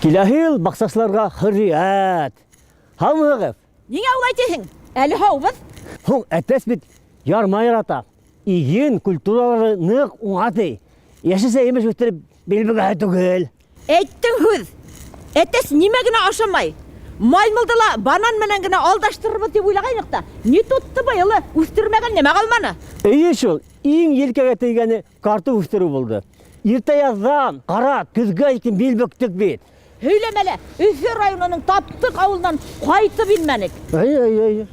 Киләһе ел баксачларга хөррият. Һаумыгыз. Нигә улай тиһең? Әле һаубыз. Һуң әтәс бит ярмай ярата. Иген культуралары нык уңаты. Яшәсә имеш үстереп билбегә түгел. Әйттең һүз. Әтәс нимә генә ашамай? Маймылдыла банан менән генә алдаштырырбыз дип уйлагайнык та. Ни тотты быелы үстермәгән нәмә калманы? Әйе шул, иң елкәгә тейгәне картоп үстерү булды. Иртә яздан кара көзгә икән билбектек бит. Һөйләмәле. Өфе районының Таптык авылынан кайтып инмәник. Әйе.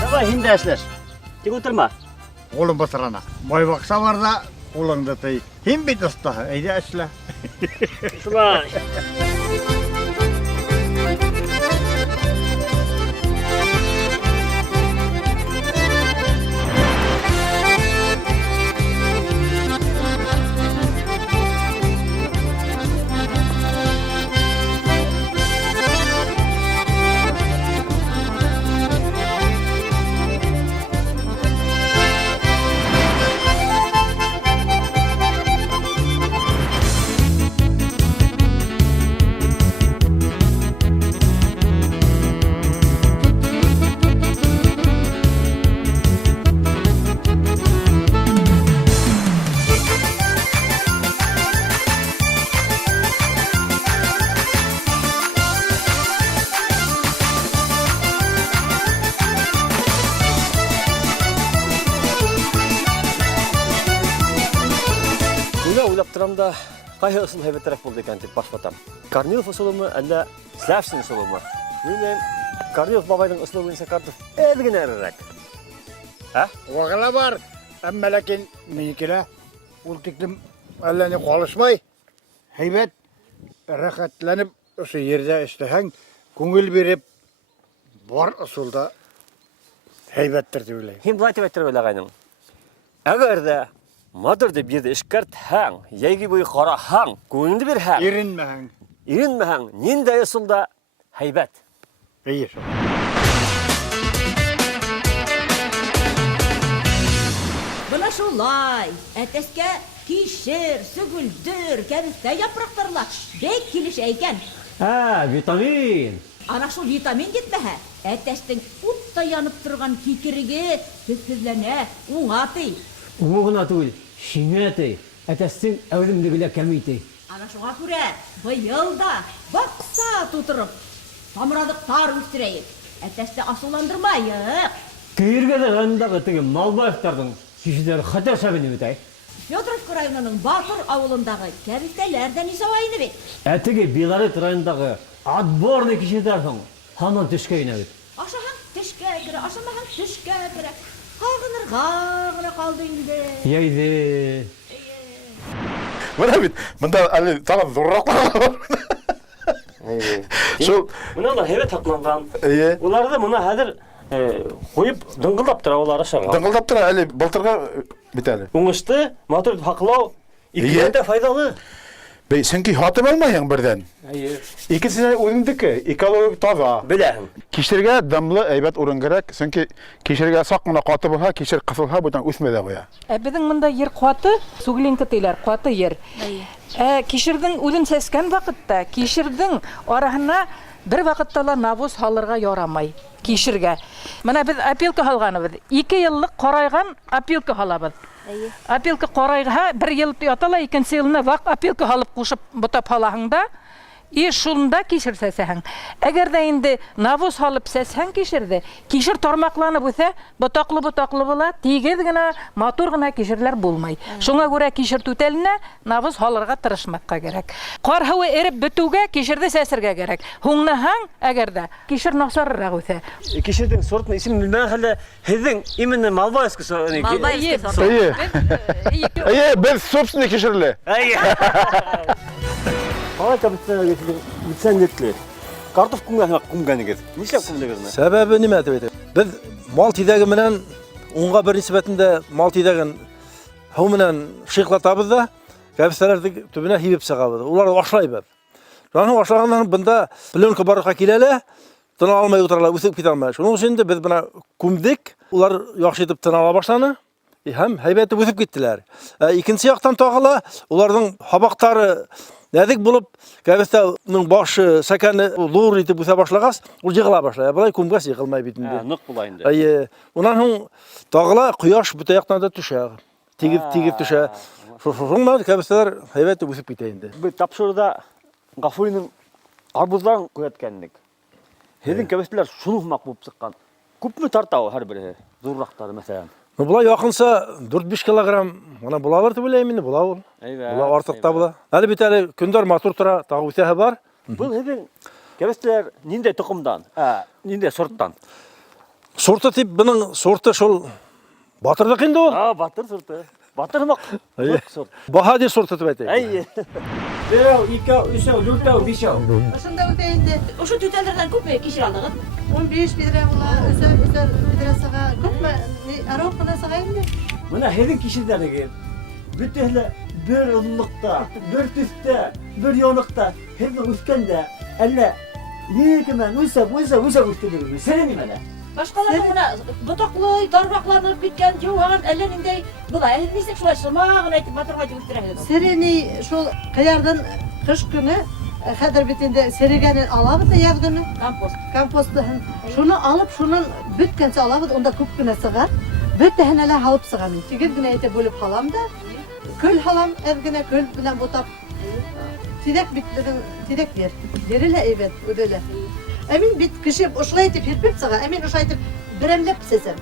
Давай hindi эшләш. Тик утырма. Қолым басырана. Байбақша барда қолыңды тый. Һин бит оста, әйдә эшлә. Шулай. Уйлап торам да, кайһы ысул һәйбәтрәк булды икән дип баш ватам. Корнилов ысулымы, әллә Славшин ысулымы? Мин Корнилов бабайның ысулы буенча картоп әдгенә әрерәк. Вагыла бар. Әмма ләкин минекелә ул тиклем әллә ни калышмай. Һәйбәт рәхәтләнеп ошо ердә эшләһәң, күңел биреп бар ысулда һәйбәттер дип уйлыйм. Һин булай дип әйтер уйлагайның. Әгәр дә матур дип бирде эшкәртһәң, яйги буе караһаң, күңелеңде бирһәң, иренмәһәң, ниндәй ысулда һәйбәт. Әйе шул. Бына шулай. Әтәскә кишер, сөгүлдер, кәбестә япрактарла бек килешә икән. Витамин. Ана шул витамин җитмәһә, әтәстең утта янып торган кикереге төссезләнә, уңаты. Уңгына түгел, шиңәте, әтәстең әүлемлегелә кәмите. Ана шуңа күрә быел да бакса тутырып, самрадыктар үстерәйек. Әтәсте асуландырмайык. Көйргә дә гандагы теге Малбаевтарның кишеләр хәтер шәбене бит. Федоровка районының Батыр авылындагы кәбестәләр дә нисавайны бит. Теге Белорет районындагы отборный кишеләр һаман төшкә инә бит. Ашаһаң төшкә керә, ашамаһаң төшкә керә. Һагынырга гына калды инде. Яйды. Менә бит, монда әле тагын зуррак бар. Шул Монда һәйбәт хакланган. Әйе. Уларда моны хәзер куеп дыңгылдап тора улар ашага. Дыңгылдап тора әле былтырга бит әле. Уңышты, матур хаклау икедә дә файдалы. Бей, сөнки хатып алмайың бердән. Әйе. Икесенә үзеңдеке, экологик таза. Беләһең. Кишергә дымлы әйбәт урын кирәк, сөнки кишергә сак кына каты булса, кишер кысылса, бүтән үсмәй дә куя. Безнең монда йер каты, суглинка тиләр, каты йер. Кишердең үҙен сәскән вакытта, кишердең араһына бер вакытта ла навоз халырга ярамай. Кишергә. Менә без опилка һалганыбыз. 2 еллык карайган опилка һалабыз. Опилка карайга 1 ел ятала, икенче елына вак опилка һалып кушып бутап һалаһың да, шунда кишер сәсәһең. Әгәр дә инде навоз һалып сәсәһең кишерде, кишер тармакланып үсә, ботаклы була, тигез генә, матур гына кишерләр булмай. Шуңа күрә кишер түтәленә навоз һалырга тырышмакка кирәк. Кар һавы эреп бетүгә кишерде сәсергә кирәк. Һуңнаһаң, әгәр дә кишер насаррак үсә. Кишердең сортын исем белмәгән хәлдә һезнең именно Малбаевский сорты. Әйе, без собственный кишерле. Қалай кәбістен бітсәндетлер? Картоп күмгәнегез. Нишләп күмдегезме? Сәбәбе нимә дип әйтәм? Без мал тидәге менән унга бер нисбәтендә мал тидәген һау менән шыйклатабыз да, кәбестәләрді төбенә һибеп сыгабыз. Улар ашлайбыз. Шуның ашлаганнан бында пленка барырга киләләр, тына алмай утыралар, үсеп китә алмай. Шуның өчен дә без бына күмдек, улар яхшы итеп тына ала башланы. Һәм һәйбәт үсеп киттеләр. Икенче яктан тагыла, уларның хабактары нәзик булып, кәбестәнең башы, сәкәне зур итеп үсә башлагас, ул җыгыла башлый. Болай күмгәс җыгылмай бит инде. Нык була инде. Унан һуң тагыла кояш бүтә яктан да төшә. Тигеп төшә. Шуңда кәбестәләр һәйбәт үсеп китә инде. Бу тапшыруда Гафуриның арбузларын куятканлык. Һеҙҙең кәбестәләр шунык булып сыҡҡан. Күпме тартау һәр береһе? Зуррактары мәсәлән. Булай якынса 4-5 килограмм гына булалар дип уйлайм инде, була ул. Була артык та була. Әле бит әле көндәр матур тора, тагы үсәһе бар. Был һеҙҙең кәбестәләр ниндәй тоҡомдан? Ниндәй сорттан? Сорты тип, буның сорты шул батырдык инде ул. Батыр сорты. Батырмак. Сорт. Баһадир сорты дип әйтәйек. Әйе. Берәү, икәү, өсәү, дүртәү, бишәү. Ошонда үтә инде. Ошо түтәләрдән күпме кишер алдыгыз? 15 бидрә була, өсәр бидрәсәгә күпме арок кына сыга инде. Менә һеҙҙең кишерҙәрегеҙ бөтәһе бер оҙонлоҡта, бер төҫтә, бер яныҡта, һеҙҙең үҫкәндә, әллә ниңә үсәп үҫтерҙегеҙме? Сәле нимәлә? Башҡаларҙың менә ботаҡлы, тармаҡланып киткән, йыуған, әллә ниндәй була. Нисек шулай сымағын әйтеп батырға тип үҫтерәһегеҙ? Серени шул ҡыярҙан ҡыш көнө хәҙер бит инде серегәнен алабыҙ да яҙ көнө. Компостыһын. Шуны алып, шунан бөткәнсе алабыҙ, онда күп кенә сыға. Бөтәһенә лә һалып сығам. Тигеҙ генә итеп бүлеп һалам да, көл һалам, әҙ генә көл белән бутап. Тиҙәк бит беҙҙең тиҙәк ер. Ере лә әйбәт, үҙе лә. Ә мин бит кеше ошолай итеп һирпеп сыға, ә мин ошолай итеп берәмләп сәсәм.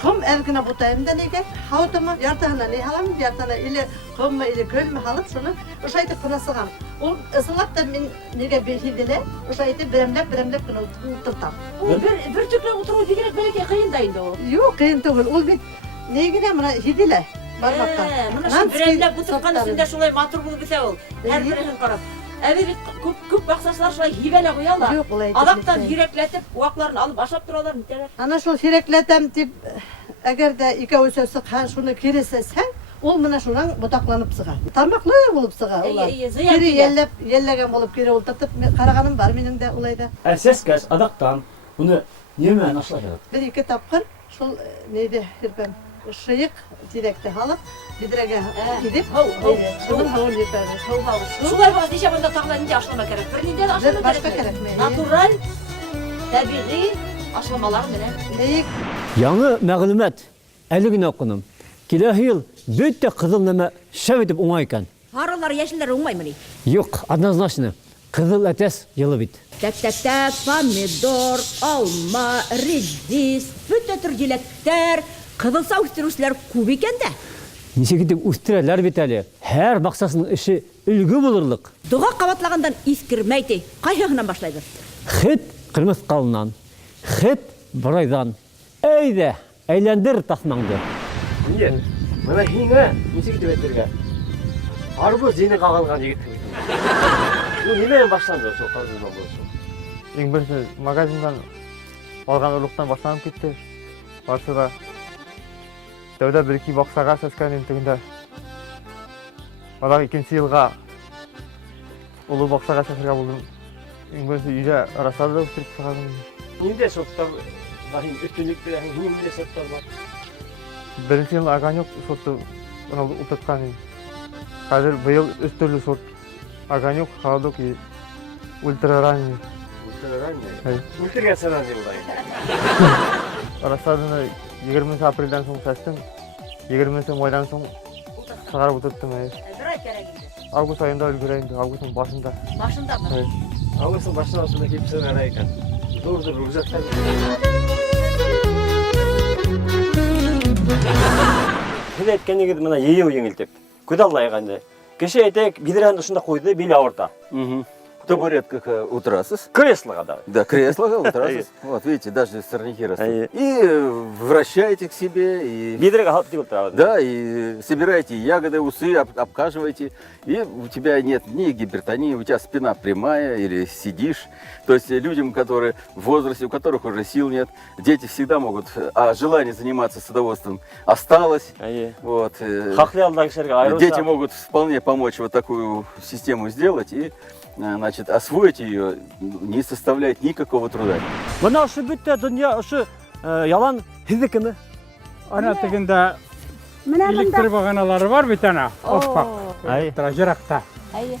Ҡом әҙ генә бутайым да нигә, һауытыма яртыһына ни һалам, яртыһына иле ҡоммы, иле көлмө һалып, шуны ошолай итеп ҡына сығам. Ул ысынлап та мин нигә һиҙелә, ошолай итеп берәмләп кенә ултыртам. Ул бер төкләп утырыу бигерәк бәләкәй ҡыйын да инде ул. Юҡ, ҡыйын түгел. Ул бит ни генә мына һиҙелә бармаҡҡа. Мына шул берәмләп утыртҡан өсөн шулай матур булып үҫә ул. Һәр береһен ҡарап. Әбей бит күп баҡсасылар шулай һибәлә ҡуялар. Юҡ, улай итеп Аҙаҡтан итмәй. һирәкләтеп, ваҡларын алып ашап торалар, нитәләр. Ана шул һирәкләтәм тип, әгәр дә икәү-өсәү сыҡһа, шуны кире сәсһәң, ул менә шунан ботаҡланып сыға. Тармаҡлы булып сыға улар. Зыян Кире килә. йәлләгән булып кире ултыртып ҡарағаным бар минең дә улай да. Сәскәс аҙаҡтан уны нимә ашлайһығыҙ? Бер ике тапҡыр шул нейҙе һирпәм. Шыйыҡ тиҙәкте һалып, бидрәгә кидеп, шуның һауын һирпәбеҙ. Шулай булғас, нисә бында тағы нинди ашлама кәрәк? Бер ниндәй дә ашлама Башҡа кәрәк. кәрәкмәй. Натураль, тәбиғи ашламалар менән. Нейек Яңы мәғлүмәт. Әле генә уҡыным. Киләһе йыл бөтә ҡыҙыл нәмә шәп итеп уңай икән. Һарылар, йәшелләр уңмаймы ни? Юҡ, однозначно. Ҡыҙыл әтәс йылы бит. Тәк, помидор, алма, редис, бөтә төр еләктәр, ҡыҙылса үҫтереүселәр күп икән дә. Нисек итеп үҫтерәләр бит әле. Һәр баҡсасының эше өлгө булырлыҡ. Доға ҡабатлагандан иҫкермәй ти. Ҡайһыһынан башлайбыҙ? Хет ҡырмыҫҡалынан, хет борайҙан. Әйҙә, әйләндер таҫмаңды. Ниңә? Бына һиңә нисек итеп әйтергә? Арбуз еңе ҡағылған егет. Ну, нимәнән башланды шул ҡыҙыл булышы? Ең берсе магазиндан алған ұрлықтан башланып кетті. Баршыда тәуді бір-екі бақсаға сәскән ентігінде. Одағы икенче йылға ұлы бақсаға сәскәға болдым. Ең берсе үйде арасады да өстіріп сағадым. Ниндәй сорттар бар? Өҫтөнлөктә ниндәй сорттар бар? Бірінші йыл огонек сорты ұтыртқан. Қазір биыл үш түрлі сорт. Огонек, холодок и ультраранний. Ультраранний жылдай. Арасадыны 20 апрельден соң сәстім. 20 майдан соң сығарып ұтырттым. Бер ай кәрәк инде. Август айында өлгірейінді, августың башында. Башындамы? Августың башынан осында килеп сыгыра икән. Ҙур-ҙур рюкзактар. Һеҙ әйткәнегеҙ мына йыйыу еңелтеп. Күҙ аллайған инде. Кеше әйтәк, биҙрәһен ошонда ҡуйҙы, биле ауырта. табуретках утрасыз. Креслоға да. Да, кресло утрасыз. Вот, видите, даже сорняки растут. И вращаете к себе, и Бедрегі қалып деп отырады. да, и собираете ягоды, усы, обкаживаете, и у тебя нет ни гипертонии, у тебя спина прямая или сидишь. То есть людям, которые в возрасте, у которых уже сил нет, дети всегда могут, а желание заниматься садоводством осталось. Вот. Хақли алдағы кішерге айырылса. Дети могут вполне помочь вот такую систему сделать и, значит, освоить ее не составляет никакого труда. Мына ұшы бүтті дүния ұшы ялан хизікіні. Ана тегенде электр баганалары бар бит ана, оппак. Ай. Жыракта.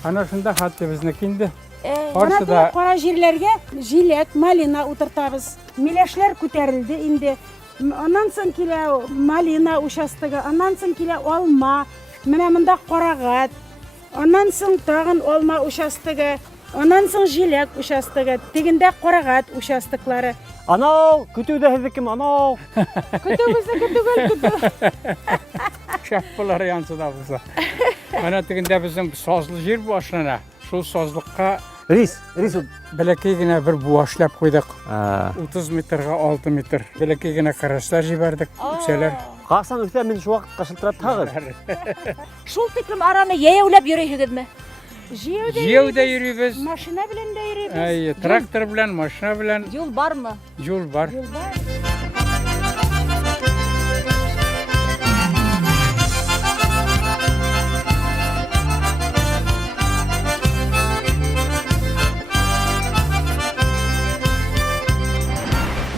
Ана шунда хатты безнекинде. Ана да кара жерлерге жилек, малина утыртабыз. Милешлер күтәрелде инде. Аннан соң килә малина участогы, аннан соң килә алма, менә монда карагат. Аннан соң тагын алма участогы, аннан соң жилек участогы, тегендә карагат участоклары. Анау, күтуді хизікім, анау. Көтүбүз. Шаппалары янсыда булса. Ана тегенде безнең сазлы жер башлана. Шул сазлыкка Рис бәләкәй генә бер буашлап куйдык. 30 метрга 6 метр. Бәләкәй генә карашлар җибәрдек. Үсәләр. Қақсан өтә мен шу вақытқа шылтырап тағыр. Шул тиклем араны яяулап йөрөйһегезме? Җәүдә йөрибез. Машина белән дә йөрибез. Ай, трактор белән, машина белән. Юл бармы? Юл бар.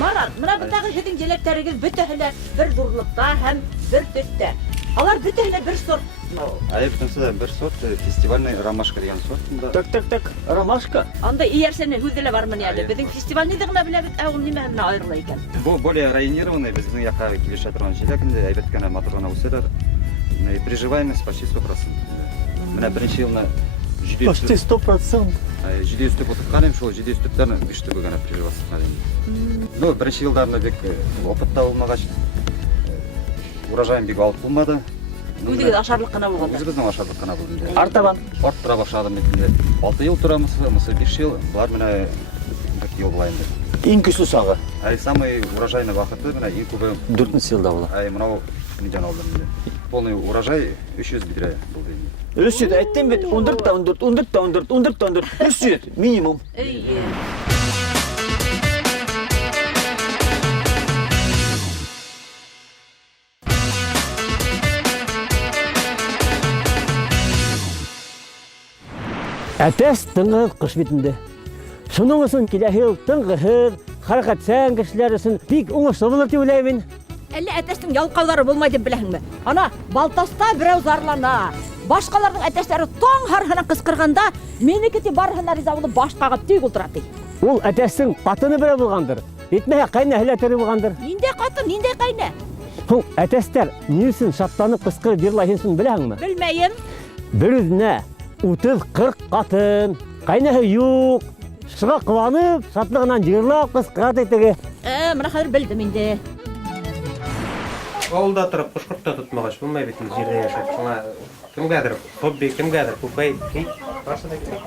Марат, менә бутагы һеҙҙең җиләктәрегеҙ бөтәһе лә бер ҙурлыҡта һәм бер төҫтә. Алар бөтәһе лә бер сорт. Бөтөнсә бер сорт, фестивальный ромашка дигән сорт. Так, ромашка. Андай иярсәне һүҙе лә бармы ни әле? Беҙҙең фестивальный гына беләбез, ә ул нимә менән айырыла икән? Бу более районированный, безнең якка килешә торган җиләк инде, әйбәт кенә матур гына үсәләр. Приживаемость почти 100%. Менә беренче елны Почти 100%. 700 төп утырткан, шул 700 төптән 5 төп генә приживасы калды. Ну, беренче елдарында бик опытта булмагач, урожайым бик алып булмады. Үҙегеҙ ашарлыҡ кына булганда. Үзебезнең ашарлык кына булды. Артабан. Арттыра башладым инде. 6 ел торамыз, 5 ел, булар менә 1 ел була инде. Иң көслө сағы. Самый урожайный вакыты менә иң күбе 4-нче елда була. Мынау нидән алдым инде. Полный урожай 300 бидре булды инде. 300 әйттем бит, 300 минимум. Әтәс тыңғыз қыш бетінде. Шуның өсөн киләһе ел тыңғыһыҙ, хәрәкәтсән кешеләр өсөн бик уңышлы булыр дип уйлайым. Әллә әтәстең ялҡауҙары булмай дип беләһеңме? Ана, Балтаста берәү зарлана. Башҡаларҙың әтәстәре таң һарһына ҡысҡырғанда, минеке ти барыһына риза булып баш ҡағып тик ултыра ти. Ул әтәстең ҡатыны берәү булғандыр. Етмәһә, ҡайнәһе лә тере булғандыр. Ниндәй ҡатын, ниндәй ҡайны? Һуң әтәстәр ни өсөн шатланып ҡысҡырып йырлайһын беләһеңме? Белмәйем. Бер үҙенә 30-40 ҡатын, ҡайнәһе юҡ. Шуға ҡыуанып, шатлығынан йырлап ҡысҡыра теге. Менә хәҙер белдем инде. Ауылда торып, ҡош-ҡортто тотмағас, булмай бит җирдә йәшәп. Шуңа кемгәдер хобби, кемгәдер күпәй, барсына кирәк.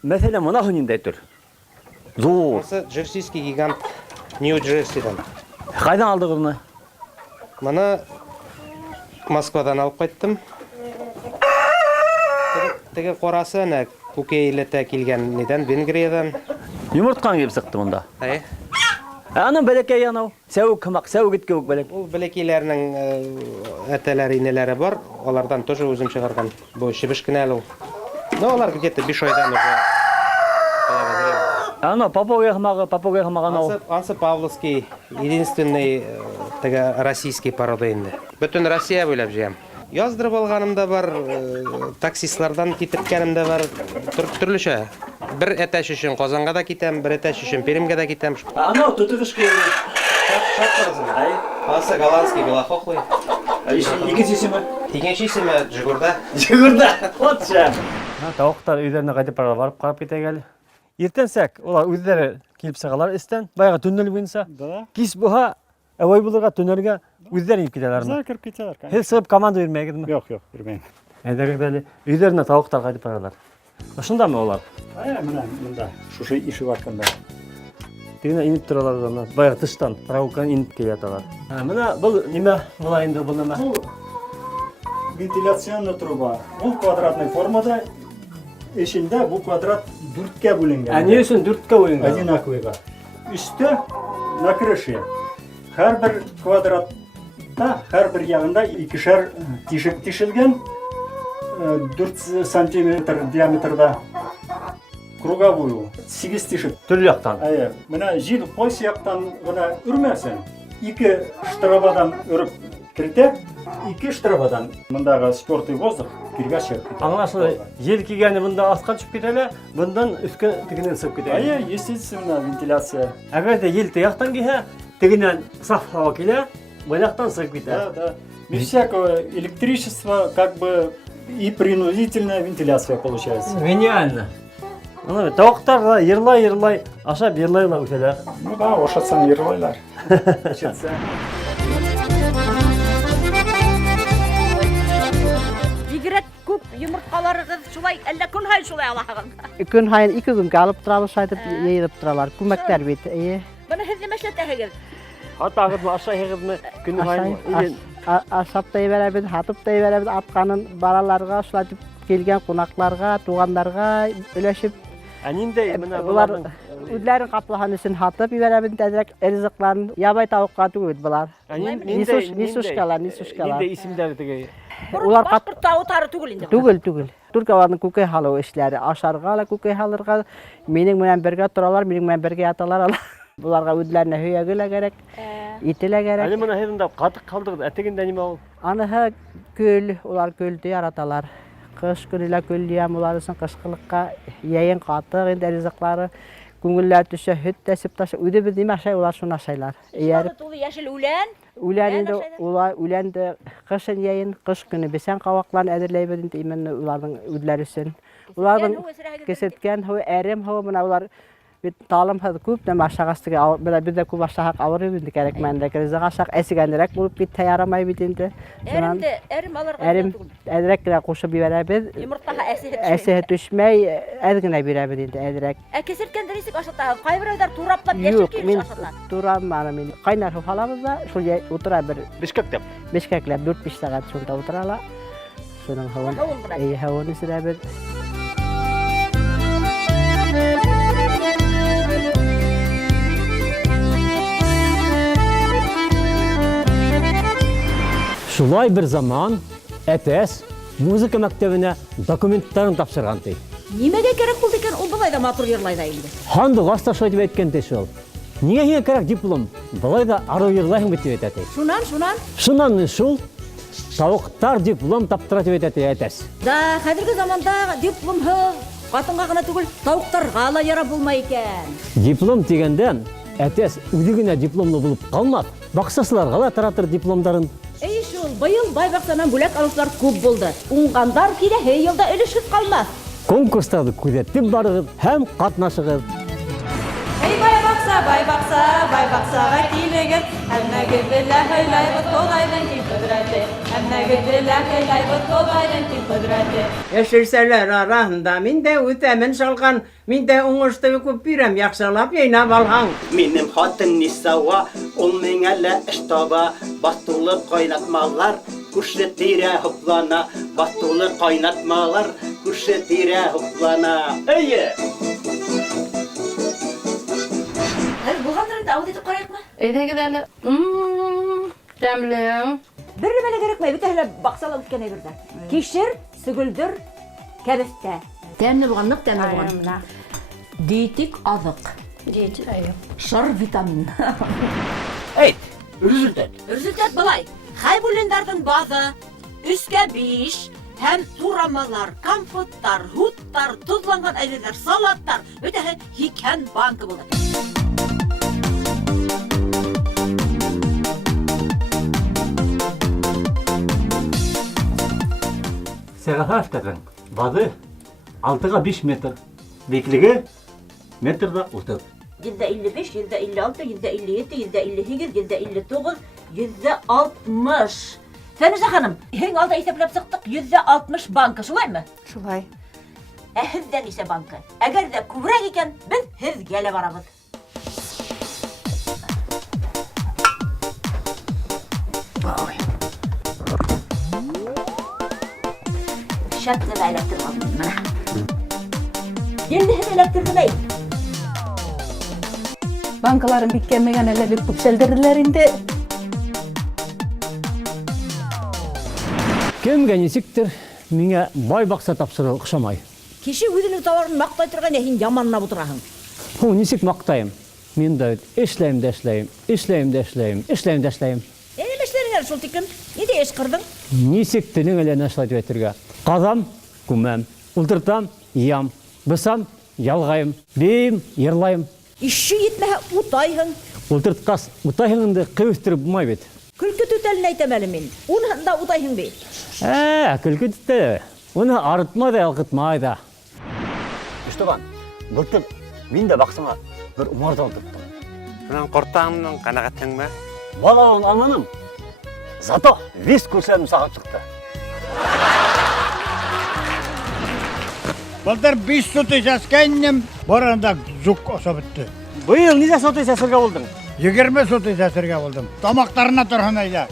Мәсәлән, монаһы ниндәй төр? Зур. Джерсийский гигант Нью-Джерсидан. Ҡайҙан алдығыҙ быны? Моны Москвадан алып ҡайттым. Теге ҡарасы әнә күкәйләтә килгән нидән, Венгриядан. Йомортҡан килеп сыҡты бында. Аның бәләкәй анау, сәуік һымақ, сәуік ит кеүек бәләк. Ул бәләкәйләрнең әтәләре, инәләре бар, алардан тоже үзем чыгарган. Бу чебеш кенә ул. Но алар где-то 5 айдан уже. Аны попугай һымағы анау. Ансы Павловский, единственный теге российский порода инде. Бөтен Россия буйлап җыям. Яздырып алганым да бар, таксистлардан китерткәнем дә бар, төрлечә. Бер әтәч өчен Казанга да китәм, бер әтәч өчен Пермгә да китәм. Анау тутыгыш кеүек. Асы голландский белохохлый. Икенче исеме? Икенче исеме Жигурда. Жигурда. Отча. Тауықтар өйләренә кайтып барып карап китәгә әле. Иртәнсәк улар үзләре килеп сыгалар истән, баягы төннел буенча. Кис буһа, әвай булырга төннәргә үзләре килеп китәләрме? Үзләре килеп китәләр. Һез сыгып команда бирмәгезме? Юк, бирмәйм. Әйдәгез әле, өйләренә тауықтар кайтып баралар. Ошондамы олар? Мына мында шушы ишик аркында. Тегіне иніп тұралар ғана, баяғы тыштан, прогулкадан иніп келе жаталар. Мына бұл неме бола енді бұл неме? Бұл вентиляционный труба. Бұл квадратный формада, ішінде бұл квадрат дүртке бөлінген. Не үшін дүртке бөлінген? Одинаковыйға. Үсті на крыше. Hər bir квадратта, hər bir яғында ikişer тишек тишелген, 4 сантиметр диаметрда круговую, 8 тишек. Түрлі яқтан. Мына жил қойс яқтан ғына үрмәсін. 2 штырабадан үріп кірте, 2 штырабадан мұндағы спорты воздух кіргәс шеп. Аңлашылы, жел кегені бұнда асқа түсіп кетелі, бұндан үскі тігінен сып кетелі. Естественно, вентиляция. Әгер де ел тияқтан кейе, тігінен саф хава келе, бұяқтан сып кетелі. Да. Без всякого электричества, как бы и принудительная вентиляция получается. Гениально. Тауықтар ерлай, ашап ерлайла өтелер. Ну да, ошатсан ерлайлар. Бигерәк күп йомыртҡаларығыҙ шулай, әллә көн һайын шулай алаһығыҙ? Көн һайын 2 көнгә алып торабыз, шайтып йыйып торалар. Күмәктәр бит. Быны һеҙ нимә эшләтәһегеҙ? Атағыҙмы, ашайһығыҙмы, көн һайын? Ашап та ебәрәбез, һатып та ебәрәбез, атҡанын балаларға, шулайтып килгән ҡунаҡларға, туғандарға өләшеп. Ниндәй мына Булар үҙләрен ҡаплаһын өсөн һатып ебәрәбез, әҙерәк ризыҡларын. Ябай тауыҡҡа түгел булар. Нисушкалар. Ниндәй исемдәр теге? Улар Башҡорт тауыҡтары түгел инде. Түгел. Түркаларның күкәй һалыу эшләре. Ашарға ла күкәй һалырға, минең менән бергә торалар, минең менән бергә яталар. Буларга үҙләренә һөйәге лә кәрәк, ите лә кәрәк. Әле мына һеҙ ҡатыҡ ҡалдығыҙ, әтегендә нимә ул? Аныһы көл, улар көлдө яраталар. Кыш көнелә көл ям, улар өсөн ҡышҡылыҡҡа йәйен ҡатыҡ, инде ризыҡлары. Күңелләр төшә, һөт тәсеп ташы. Үҙебеҙ нимә ашай, улар шуны ашайлар. Тулы йәшел үлән. Үлән инде, улар үләнде ҡышын йәйен, ҡыш көнө бесән ҡабаҡларын әҙерләйбеҙ инде именно уларҙың үҙләре өсөн. Уларҙың кесеткән һыуы, әрем һыуы, мына улар бит талымһыҙ күп нәмә ашағастыға, беҙ дә күп ашаһаҡ ауырый инде кәрәкмәндә. Ризыҡ ашаҡ, әсегәнерәк булып китһә ярамай бит инде. Әрем алырға түгел. Әҙерәк кенә ҡушып ебәрәбеҙ. Йомортҡаһы Әсеһе төшмәй, әҙ генә бирәбеҙ инде, әҙерәк. Кесерткәнде нисек ашатаһығыҙ? Ҡайберәүҙәр тураплап йәшел килеш ашата. Тураманы. Ҡайнар һыу һалабыҙ да, шул ултыра бер бешкәкләп 4-5 сәғәт шунда ултырала. Шуның һыуын эсерәбеҙ. Шулай бір заман әтәс музыка мәктәбенә документтарын тапшырған ти. Нимәгә кәрәк булды икән ул былай да матур йырлай да инде? Һандуғас та шулай дип әйткән ти шул. Нигә һиңә кәрәк диплом? Былай да ару йырлайһың бит дип әйтә. Шунан шул тауыҡтар диплом таптыра дип әйтә әтәс. Да, хәҙерге заманда дипломһыҙ ҡатынға ғына түгел, тауыҡтарға ла ярап булмай икән. Диплом тигәндән әтәс үҙе генә дипломлы булып ҡалмаҫ, баҡсасыларға ла таратыр дипломдарын. Шул, быйыл бай баҡсанан бүләк алыусылар күп булды. Уңғандар киләһе йылда өлөшһөҙ ҡалмаҫ. Конкурстарҙы күҙәтеп барығыҙ һәм ҡатнашығыҙ. Бай баҡсаға килегеҙ, һәммәгеҙҙе лә һыйлайбыҙ Хоҙайҙың киң ҡөҙрәте. Һәммәгеҙҙе лә һыйлайбыҙ Хоҙайҙың киң ҡөҙрәте. Йәшелсәләр араһында мин дә үтәмен шалған, мин дә уңышты күп бирәм, яҡшылап йыйнап алһаң. Минем хатын Нисауа, ул миңә лә эш таба, баҫтулы ҡайнатмалар, күрше тирә һуҡлана, баҫтулы ҡайнатмалар, күрше тирә һуҡлана. Булғандар инде ауыз итеп ҡарайыҡмы? Әйҙәгеҙ әле. Тәмле. Бер нәмә лә кәрәкмәй, бөтәһе лә баҡсала үҫкән әйберҙәр. Кишер, сөгөлдөр, кәбеҫтә. Тәмле булған, ныҡ тәмле булған. Диетик аҙыҡ. Шар витамин. Әйт, результат. Результат былай. Хәйбуллиндарҙың баҙы 3-ҡә 5 һәм турамалар, компоттар, һуттар, тоҙланған әйберҙәр, салаттар, бөтәһе 80 банка булды. Сәғәфәфтәгән баҙы 6-ға 5 метр, биклеге метрда 30. 155, 156, 157, 158, 159, 160. Фәнүзә ханым, һең алда иҫәпләп сыҡтыҡ 160 банка, шулаймы? Шулай. һездә нисә банка? Әгәр дә күбрәк икән, без һезгә лә барабыз. Шәт дип эләктергән. Менә. Инде эләктергән. Банкаларын бик кәмегән әле бик күп шәлдерделәр инде. Кемгә нисектер миңа бай бакса тапшыру охшамай. Кеше үзенең товарын мактый торган һин яманлап утыраһың. Ху, нисек мактайым? Мин дә эшләйм дә эшләйм, эшләйм дә эшләйм, эшләйм дә эшләйм. Эшләрләр шул тикем. Нидә эш кырдың? Нисек телең әле нашлап әйтергә? Казам, күмәм, ултыртам, ям, бысам, ялгайым, бейм, йырлайым. Ише етмәһә утайһың. Ултырткас, утайһыңды кыйыстырып булмай бит. Көлке түтәлен әйтәм әле мин. Унһында утайһың бит. Көлке түтә. Уны арытма да, ялгытмай да. Иштоган, былтыр мин дә баксаңа бер умардан тоттым. Шунан кортаңның канагатыңмы? Балаларын аңланым. Зато вис күрсәм сагып чыкты. Былтыр 5 сот эсәскәннем, баранда зук осап бетте. Быел нидә сот эсәсергә булдың? 20 сот эсәсергә булдым. Тамактарына торган айда.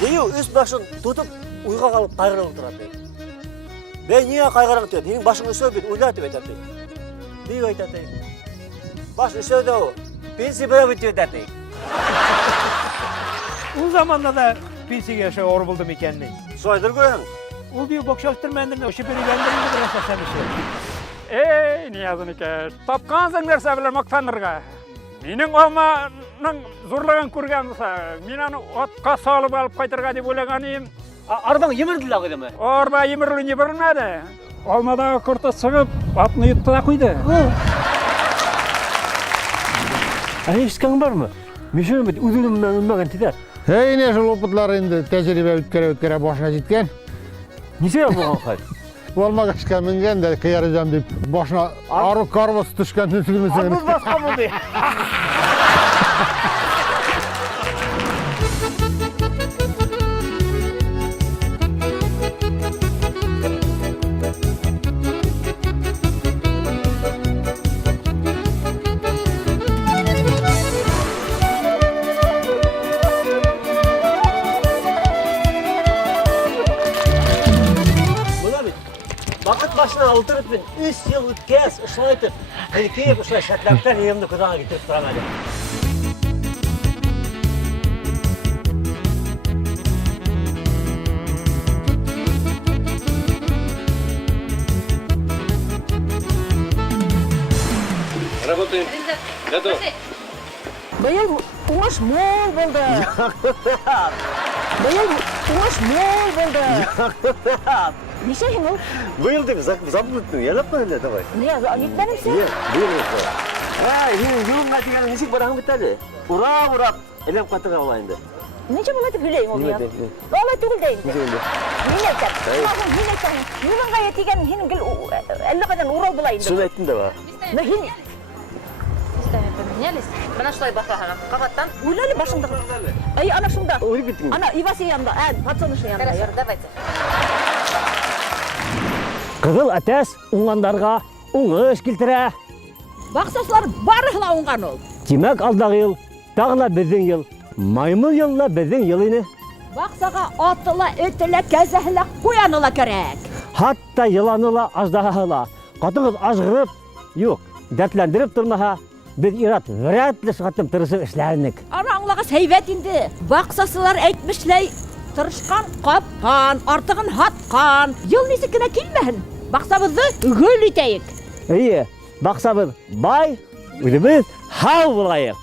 Дию үз башын тутып уйга калып кайгырып утырат. Бен нигә кайгырың тип, синең башың өсөп бит, уйлатып әйтәт. Дию әйтәт. Баш өсөдө, пенсия бере бит әйтәт. Ул заманда да пенсияга шо ор булдым икәнни. Шулайдыр күрәң. Ул дию бокшаштырмандым, ошо берегәндем дип рәсәтләмеше. Ниязыныкәш, тапкансың нәрсә белән мактанырга. Минең алманың зурлыгын күргән булса, мин аны атка салып алып кайтырга дип уйлаган идем. Арбаң йимерделәр гыдымы? Арба йимерелмәде. Алмадагы корты сыгып, атны йотты да куйды. Ишкәң бармы? Мишен бит үзеннән үлмәгән тидәр. Әйне шул опытлар инде тәҗрибә үткәрә башына җиткән. Нисә булган хәл? Болмагачка менгән дә кыярҗам дип башына ару карбас төшкән түгелмесен. Арбуз баска булды. Vakit başına oturup 3 yıl ütkez ışlaytıp, erkeğe ışlay şatlaktan yerimde kudana getirip duramadı. Работаем. Готов. Быел уңыш мол булды. Быел уңыш мол булды. Ничә һин ул? Быел деп забыттың, ялапма әле, давай. Не, гитмәдем син? Быел. Һин юлга дигән ничек бараң бит әле? Урап, элеп катыга була инде. Ничә була дип һөйләйм ул я? Алай түгел дә инде. Мин әйтәм. Мин әйтәм. Юлга ятигән һинең гел әллә кайдан урал була инде. Шуны әйттем дә бар. Һин Поменялись. Менә шулай башлаһаң, кабаттан. уйлали башыңда. Ай, ана шунда. Ана Иваси янында, пацанышы янында. Хорошо, давайте. Кызыл әтәс уңгандарга уңыш килтерә. Баксаслар барыһына уңган ул. Димәк, алдагы ел тагы да безнең ел. Маймыл елла безнең ел ине. Баксага атыла, өтелә, кәзәһелә, куяныла кирәк. Хатта йыланыла, аждаһаһыла. Катыгыз ажгырып, юк, дәртләндереп тормаһа, без ират вряд ли шатым тырышып эшләрник. Ана аңлагас һәйбәт инде. Баксасылар әйтмешләй, тырышкан капкан, артыгын хаткан. Ел нисек кенә килмәһен. Баксабызны гөл итәйек. Әйе, баксабыз бай, үзебез һау булайык.